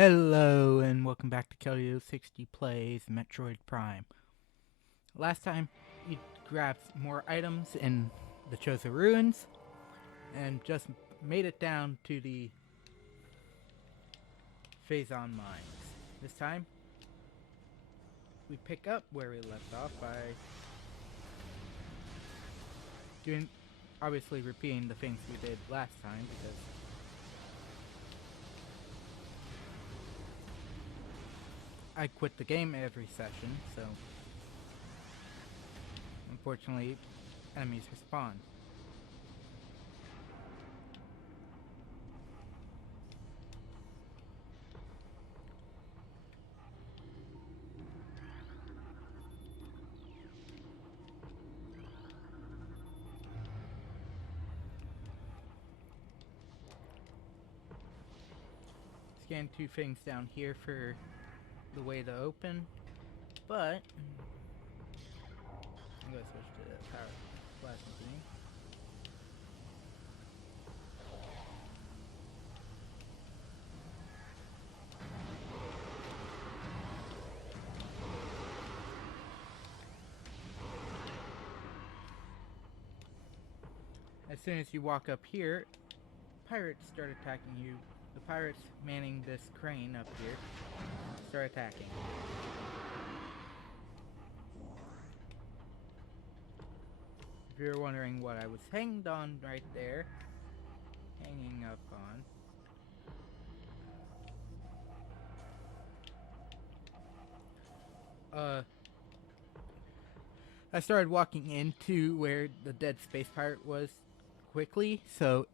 Hello and welcome back to Kelly60 Plays Metroid Prime. Last time you grabbed more items in the Chosen Ruins and just made it down to the Phazon Mines. This time we pick up where we left off by obviously repeating the things we did last time because I quit the game every session, so unfortunately enemies respawn. Scan two things down here for the way to open, but I'm gonna switch to the power plasma beam. As soon as you walk up here, pirates start attacking you. The pirates manning this crane up here start attacking. If you're wondering what I was hanged on right there, hanging up on, I started walking into where the dead space pirate was quickly, so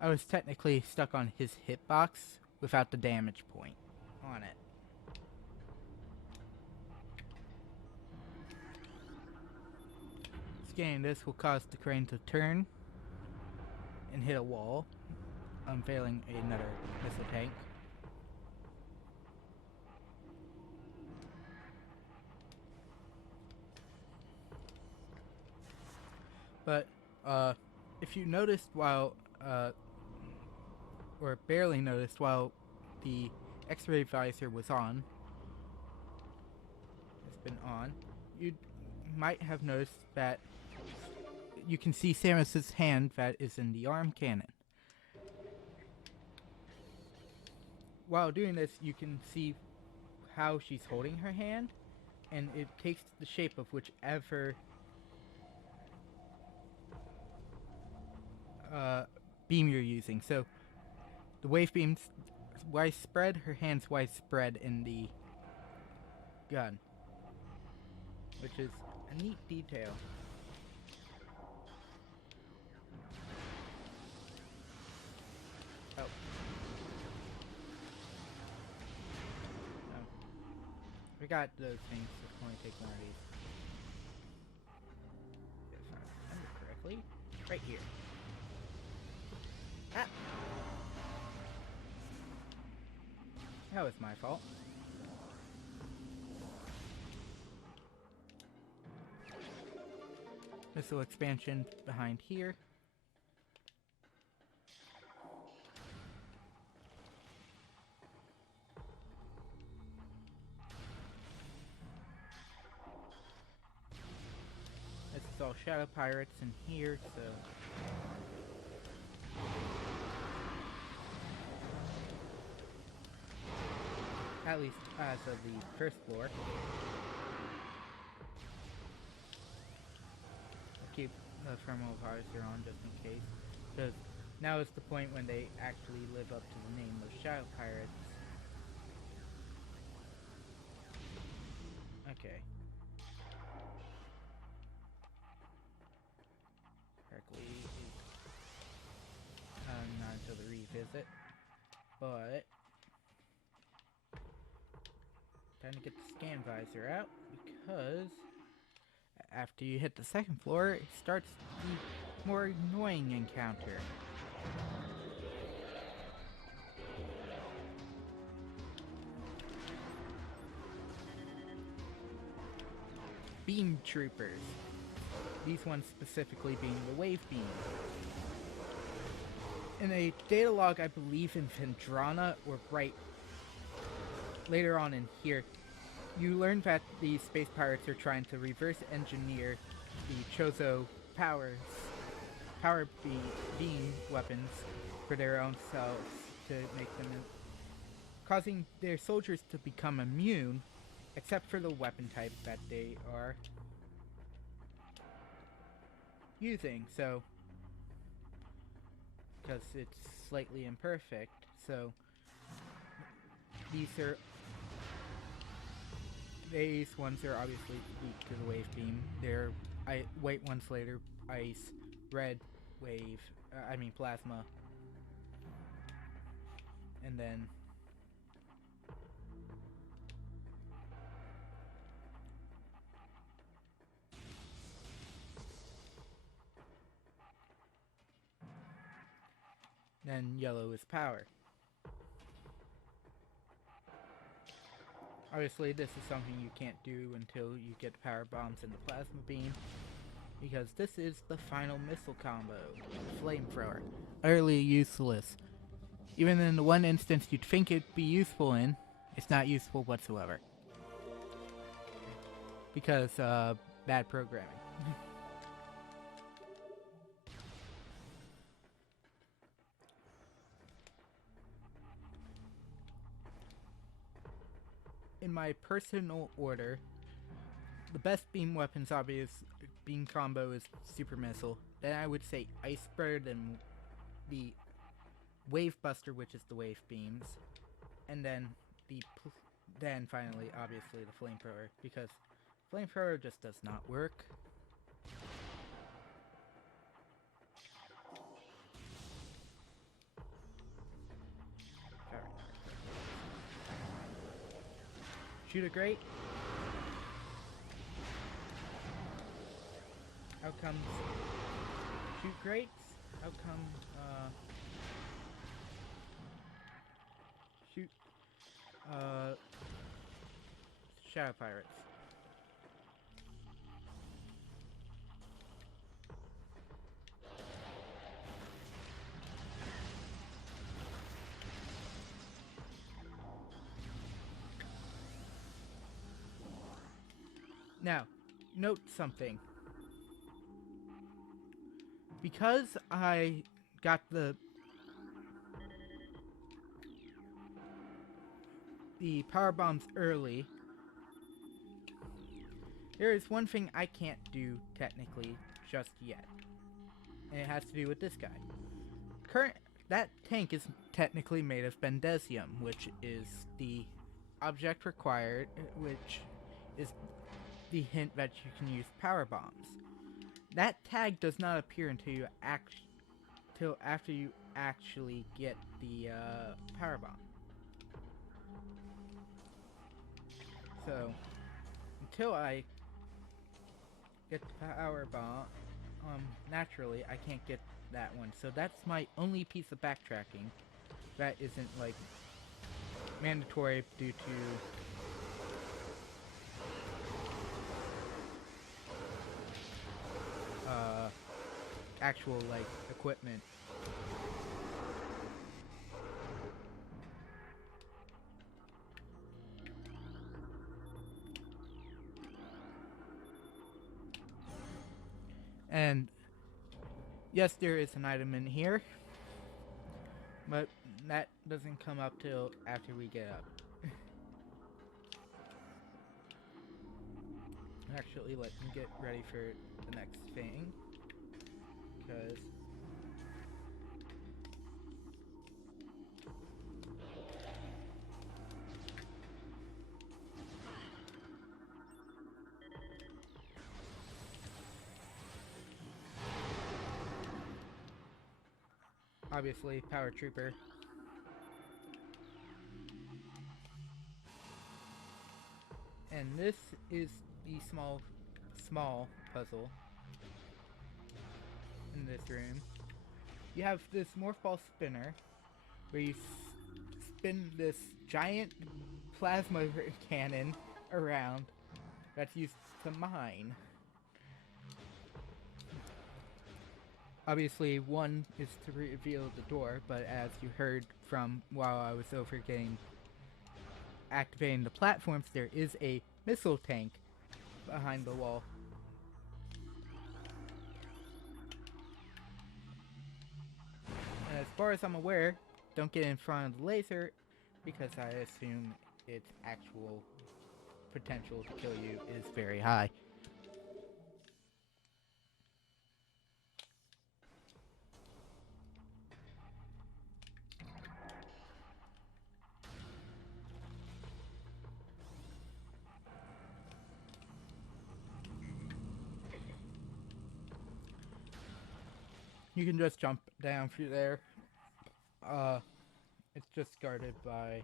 I was technically stuck on his hitbox without the damage point on it. Scanning this will cause the crane to turn and hit a wall, unveiling another missile tank. But if you noticed while or barely noticed while the X-ray visor was on, it's been on, you might have noticed that you can see Samus's hand that is in the arm cannon. While doing this, you can see how she's holding her hand, and it takes the shape of whichever beam you're using. So the wave beam's widespread, her hand's widespread in the gun, which is a neat detail. Oh. We got those things, let's only take one of these. If I remember correctly, right here. Ah! That was my fault. Missile expansion behind here. This is all shadow pirates in here, so at least as of the first floor. I'll keep the thermal visor on just in case, because now is the point when they actually live up to the name of shadow pirates. Okay. Correctly, not until the revisit, but time to get the scan visor out, because after you hit the second floor, it starts the more annoying encounter. Beam troopers. These ones specifically being the wave beam. in a data log, I believe in Vendrana, or right later on in here, you learn that the space pirates are trying to reverse engineer the Chozo power beam weapons for their own selves to make them, causing their soldiers to become immune, except for the weapon type that they are using. So, because it's slightly imperfect, so these ones are obviously weak to the wave beam. They're white ones later, ice, red wave, plasma, and then yellow is power. Obviously, this is something you can't do until you get power bombs and the plasma beam, because this is the final missile combo, flamethrower. Utterly useless. Even in the one instance you'd think it'd be useful in, it's not useful whatsoever. Because, bad programming. In my personal order, the best beam weapons obvious beam combo is super missile. Then I would say ice bird, and the wave buster, which is the wave beams, and then then finally obviously the flamethrower, because flamethrower just does not work. Shoot a great. Out comes shoot greats. Out come shoot shadow pirates. Now, note something. Because I got the power bombs early, there is one thing I can't do technically just yet. And it has to do with this guy. That tank is technically made of bendesium, which is the object required, which is the hint that you can use power bombs. That tag does not appear until after you actually get the power bomb. So until I get the power bomb, naturally I can't get that one. So that's my only piece of backtracking that isn't like mandatory due to actual like equipment. And yes, there is an item in here, but that doesn't come up till after we get up. Actually, let me get ready for the next thing, because obviously power trooper. And this is the small puzzle in this room. You have this morph ball spinner where you spin this giant plasma cannon around that's used to mine. Obviously, one is to reveal the door, but as you heard from while I was over getting activating the platforms, there is a missile tank behind the wall. And as far as I'm aware, don't get in front of the laser because I assume its actual potential to kill you is very high. You can just jump down through there. It's just guarded by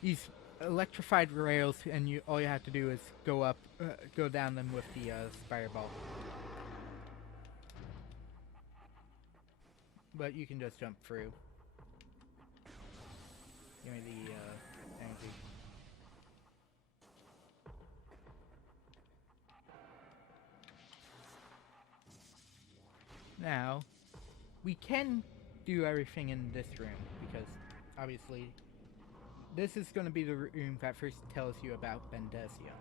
these electrified rails, and all you have to do is go down them with the fireball. But you can just jump through. Give me the energy. Now, we can do everything in this room, because obviously this is going to be the room that first tells you about Bendesium.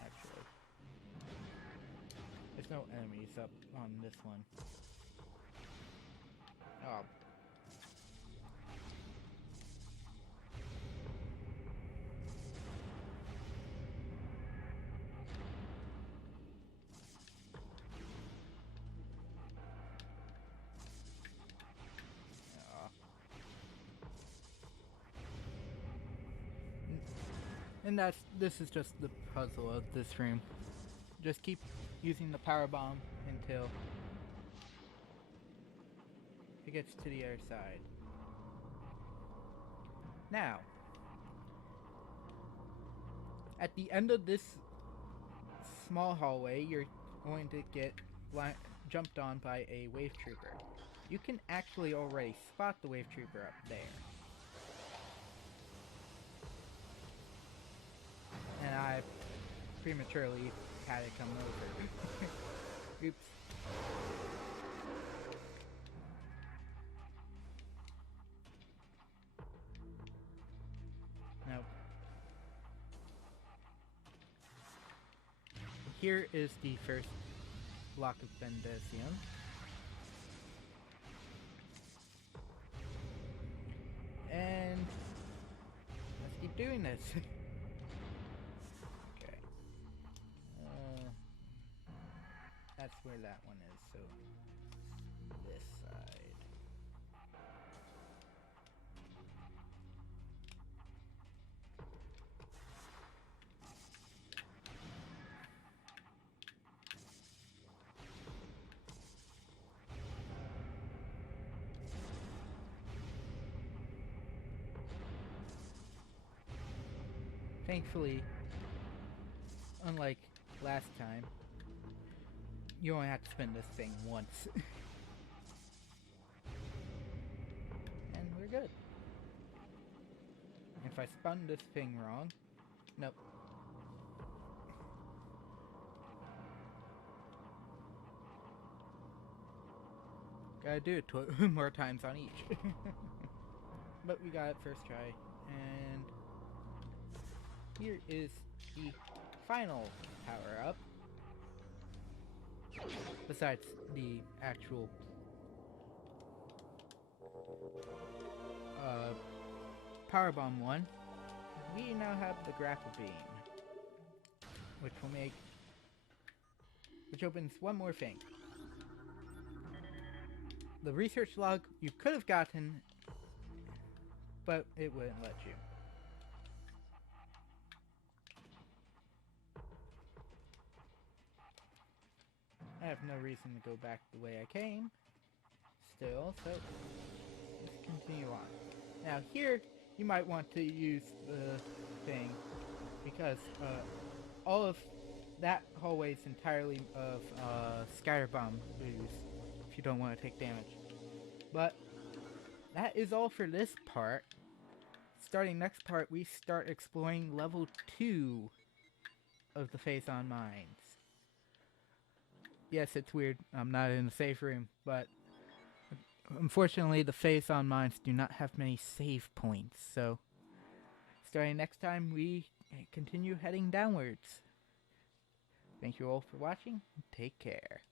Actually, there's no enemies up on this one. Oh. And this is just the puzzle of this room. Just keep using the power bomb until it gets to the other side. Now, at the end of this small hallway, you're going to get jumped on by a wave trooper. You can actually already spot the wave trooper up there. And I prematurely had it come over. Oops. Nope. Here is the first block of Bendesium. And let's keep doing this. That's where that one is, so this side. Thankfully, unlike last time, you only have to spin this thing once. And we're good. If I spun this thing wrong... Nope. Gotta do it more times on each. But we got it first try. And here is the final power-up. Besides the actual power bomb one, we now have the grapple beam, which opens one more thing. The research log you could have gotten, but it wouldn't let you. I have no reason to go back the way I came, still, so let's continue on. Now here, you might want to use the thing, because all of that hallway is entirely of Skyr Bomb ooze, if you don't want to take damage. But that is all for this part. Starting next part, we start exploring level 2 of the Phazon Mines. Yes, it's weird. I'm not in the safe room, but unfortunately the Phazon Mines do not have many save points, so starting next time, we continue heading downwards. Thank you all for watching. Take care.